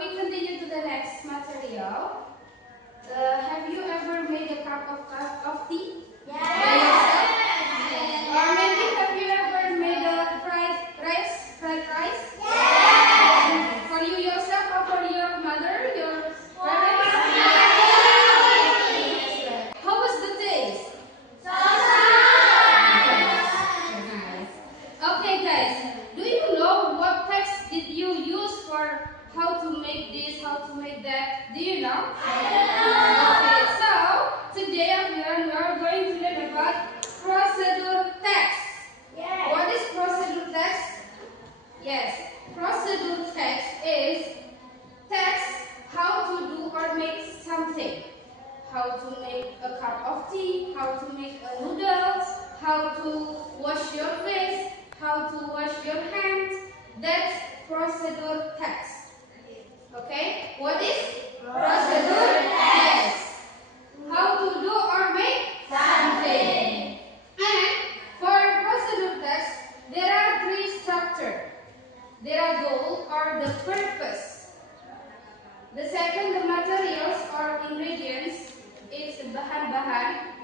we continue to the next material, have you ever made a cup of tea? Yes. Or maybe have you ever made a fried rice? Yes. For you yourself or for your mother, your parents? How was the taste? So Nice. Okay guys, do you know what text did you use for how to make this, how to make that? Do you know? Okay, so today we are going to learn about procedure text. Yes. What is procedure text? Yes, procedure text is text how to do or make something. How to make a cup of tea, how to make a noodles, how to wash your face, how to wash your hands. That's procedure text. Okay, what is procedure text? How to do or make something. And for procedure text, there are three structures. There are goal or the purpose. The second, the materials or ingredients, is bahan-bahan.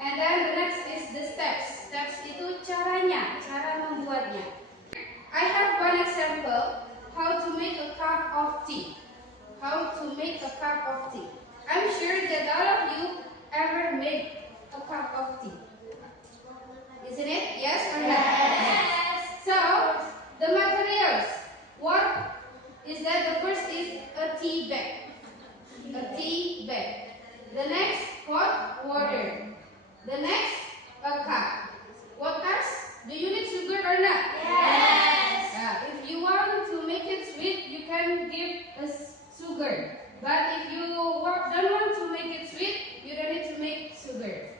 And then the next is the steps. Steps itu caranya, cara membuatnya. I have one example, how to make a cup of tea. How to make a cup of tea. I'm sure that all of you ever made a cup of tea. Isn't it? Yes or no? Yes. So, the materials. What is that? The first is a tea bag. A tea bag. The next, hot water. The next, a cup. What else? Do you need sugar or not? Yes. If you want to make it sweet, you can give us sugar. But if you don't want to make it sweet, you don't need to make sugar.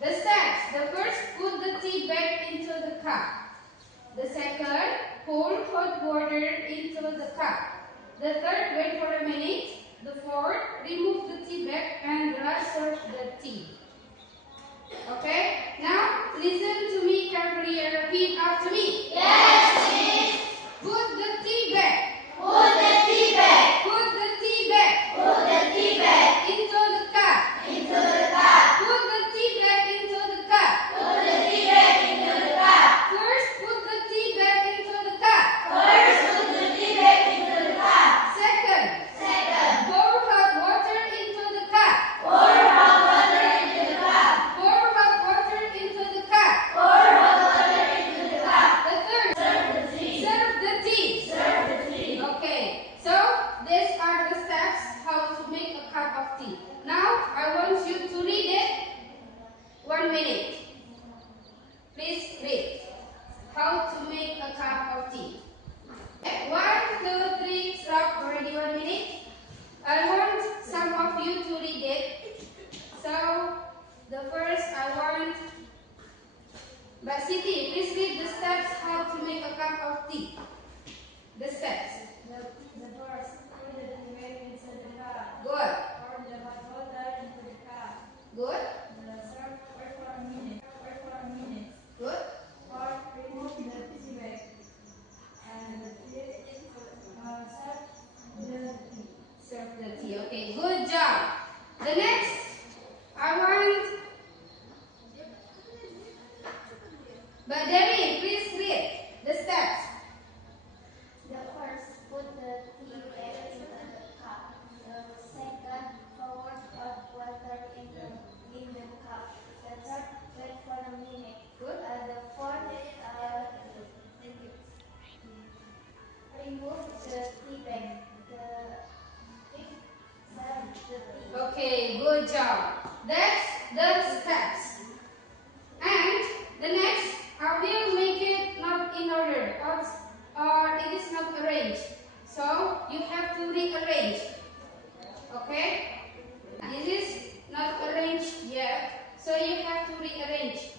The steps. The first, put the tea bag into the cup. The second, pour hot water into the cup. The third, wait for a minute. The fourth, remove the tea bag and serve the tea. Okay? Now, listen to me carefully and repeat after me. Yes, miss. Put the tea bag. Put the tea bag. Put the tea bag Put the tea bag into the cup. into the cup. Put the tea bag into the cup. Put the tea bag into the cup. First, put the tea bag into the cup. First, put the tea bag into the cup. Second, Second, pour hot water into the cup. pour hot water into the cup. Pour hot water into the cup. Pour hot water into the cup. The third, Serve the tea. serve the tea. Serve the tea. Okay, so these are the steps how to make a cup of tea. Now, I want you to read it 1 minute. Please read. How to make a cup of tea. 1, 2, 3, stop. Already 1 minute. I want some of you to read it. So, the first I want Mbak Siti, please read the steps how to make a cup of tea. The steps. The first, put the tea bag into the cup. Good. Pour the hot water into the cup. Good. Serve, wait for a minute. Wait for a minute. Good. Or remove the tea bag. And serve the tea. Serve the tea. Okay, good job. The next, I want Mbak Dewi, please read the steps. The first, put the tea bag into the cup. The second, pour hot water in the cup. The third, wait for a minute. Good. The fourth, remove the tea bag. The fifth, serve the tea. Okay, good job. That's the steps. And the next, I will make it not in order or it is not arranged. So you have to rearrange. Okay? This is not arranged yet. So you have to rearrange.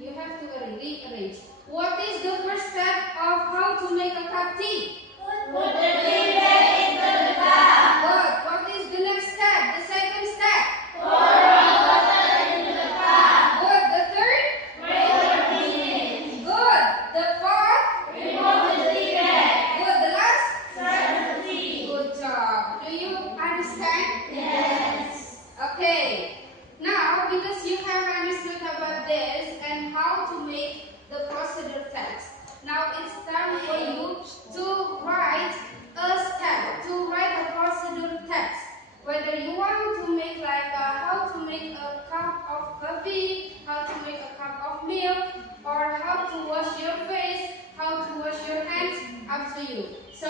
You have to rearrange. What is the first step of how to make a cup tea? Put the tea bag into the cup. Good. What is the next step? The second step. Pour hot water into the cup. Good. The third. Wait for a minute. Good. The fourth. Remove the tea bag. Good. The last. Serve So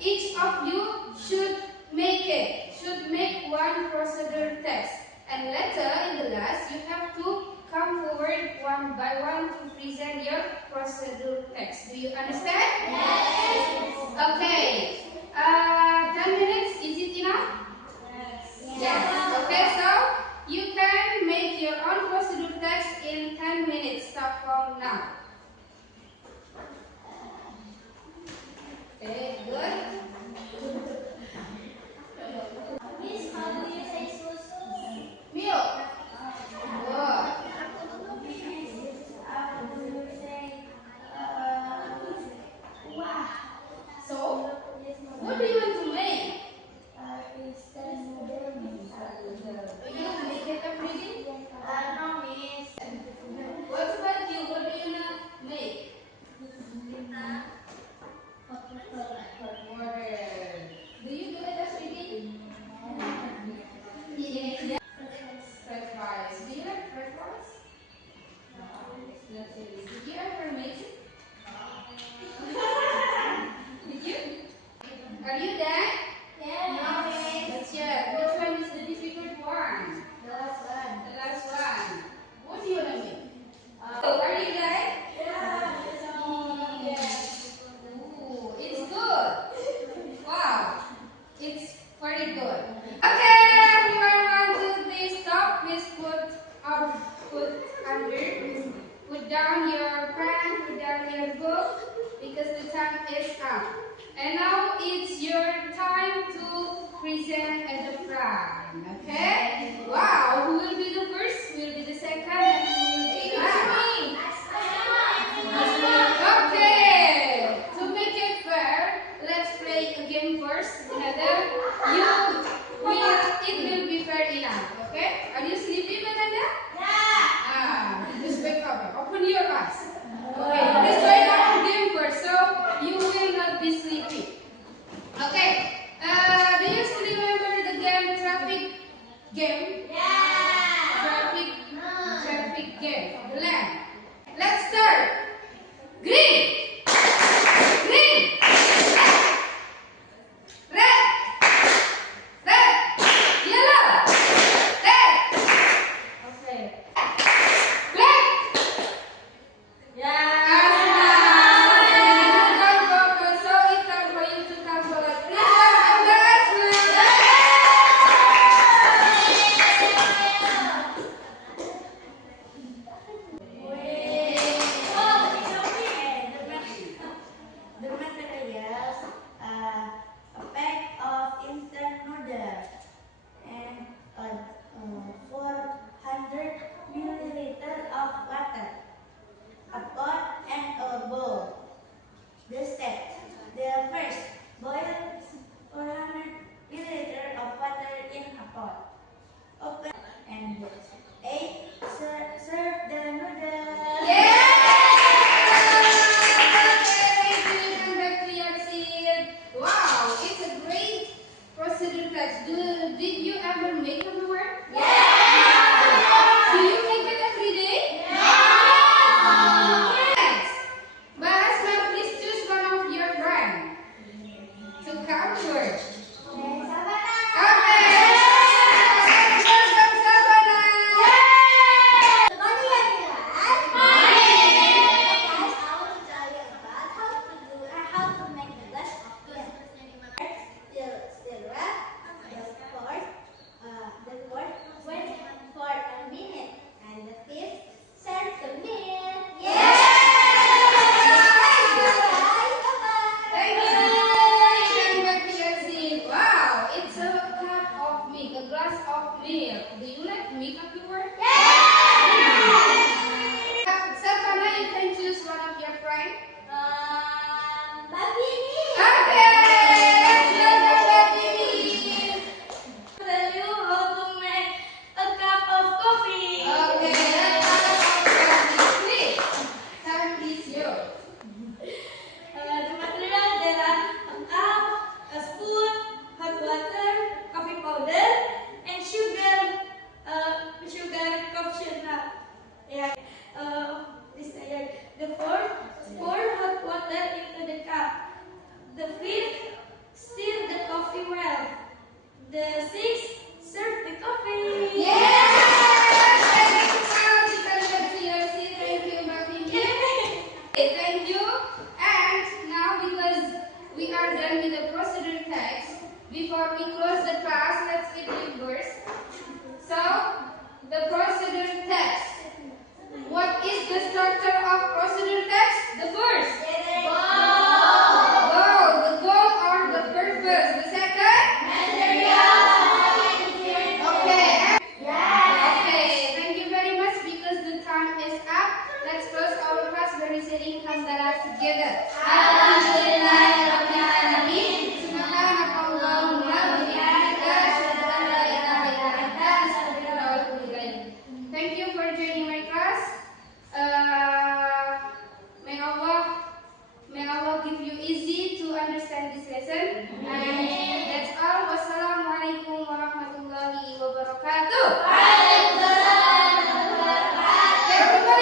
each of you should make one procedure text. And later in the last, you have to come forward one by one to present your procedure text. Do you understand? Yes. Okay. 10 minutes, is it enough? Yes. Okay, so you can make your own procedure text in 10 minutes. Start from now. Okay, good. Miss, how do you say susu? Milk. Good. How do you say wah? So, what do you want to make? Instant noodle, Miss. Do you make it every day? No, Miss. What about you? What do you want to make? Water. Do you do it every day? Yes. French fries. Do you like French fries? Not really. Did you ever make it? Did you? Are you done? Yes. Let's check. Which one is the difficult one? The last one. The last one. What do you want to make? Are you done? Ooh, it's good. Wow, it's very good. Okay, everyone, 1, 2, 3, stop. Please put down your pen, put down your book, because the time is up. And now it's your time to present at the front. Okay? Wow, who will be the first? Who will be the second? And who will be the last? Okay, to make it fair, let's play a game first. Together, it will be fair enough. Okay? Are you sleepy, Banana? Just wake up. Open your eyes. Okay, let's try our game first, so you will not be sleepy. Okay. Do you still remember the game traffic game? Yes. before we close the class, let's read the verse. So, the procedure text. What is the structure of procedure text? The verse.